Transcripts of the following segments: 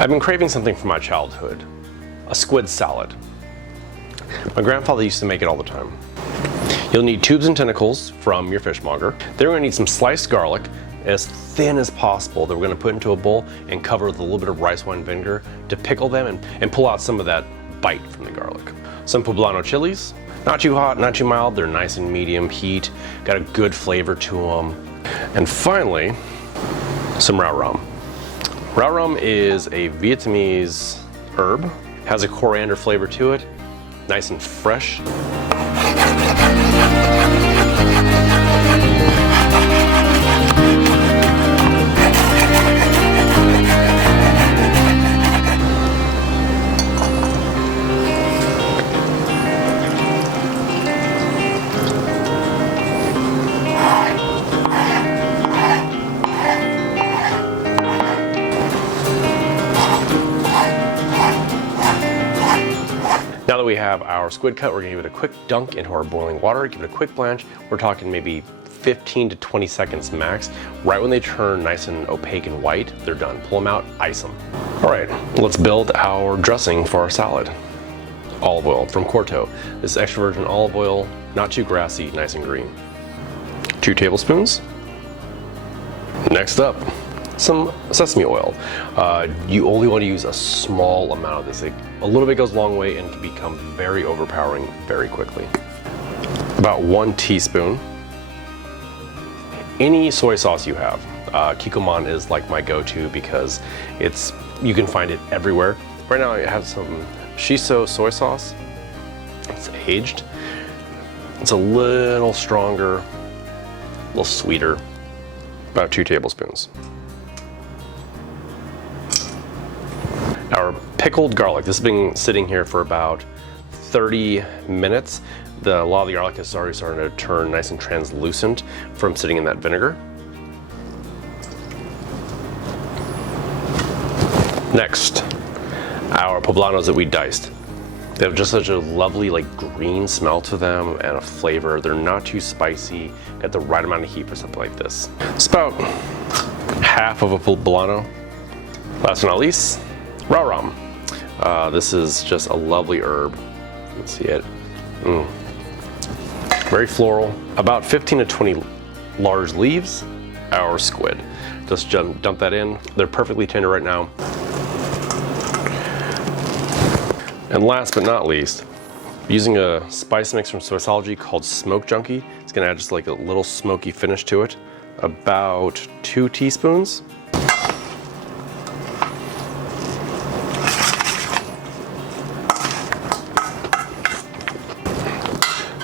I've been craving something from my childhood, a squid salad. My grandfather used to make it all the time. You'll need tubes and tentacles from your fishmonger. Then we're gonna need some sliced garlic, as thin as possible, that we're gonna put into a bowl and cover with a little bit of rice wine vinegar to pickle them and pull out some of that bite from the garlic. Some poblano chilies, not too hot, not too mild, they're nice and medium heat, got a good flavor to them. And finally, some rau rum. Rau rum is a Vietnamese herb, has a coriander flavor to it, nice and fresh. Now that we have our squid cut, we're gonna give it a quick dunk into our boiling water, give it a quick blanch. We're talking maybe 15 to 20 seconds max. Right when they turn nice and opaque and white, they're done. Pull them out, ice them. All right, let's build our dressing for our salad. Olive oil from Corto. This is extra virgin olive oil, not too grassy, nice and green. 2 tablespoons. Next up, some sesame oil. You only want to use a small amount of this. A little bit goes a long way and can become very overpowering very quickly. About 1 teaspoon. Any soy sauce you have. Kikkoman is like my go-to because you can find it everywhere. Right now I have some shiso soy sauce. It's aged. It's a little stronger, a little sweeter. About 2 tablespoons. Our pickled garlic. This has been sitting here for about 30 minutes. A lot of the garlic is already starting to turn nice and translucent from sitting in that vinegar. Next, our pablanos that we diced. They have just such a lovely green smell to them and a flavor. They're not too spicy, got the right amount of heat for something like this. It's about half of a poblano. Last but not least, rau rum. This is just a lovely herb. You can see it. Very floral. About 15 to 20 large leaves. Our squid. Just dump that in. They're perfectly tender right now. And last but not least, using a spice mix from Swissology called Smoke Junkie. It's gonna add just like a little smoky finish to it. About 2 teaspoons.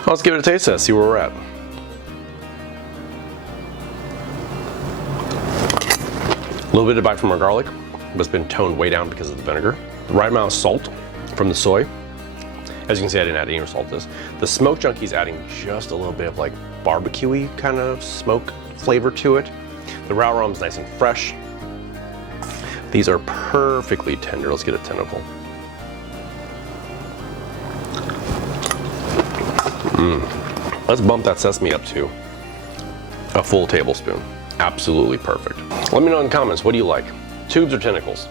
Let's give it a taste test, see where we're at. A little bit of bite from our garlic, but it's been toned way down because of the vinegar. The right amount of salt from the soy. As you can see, I didn't add any salt to this. The Smoke Junkie is adding just a little bit of barbecue-y kind of smoke flavor to it. The rau rum is nice and fresh. These are perfectly tender. Let's get a tentacle. Let's bump that sesame up to a full tablespoon. Absolutely perfect. Let me know in the comments, what do you like? Tubes or tentacles?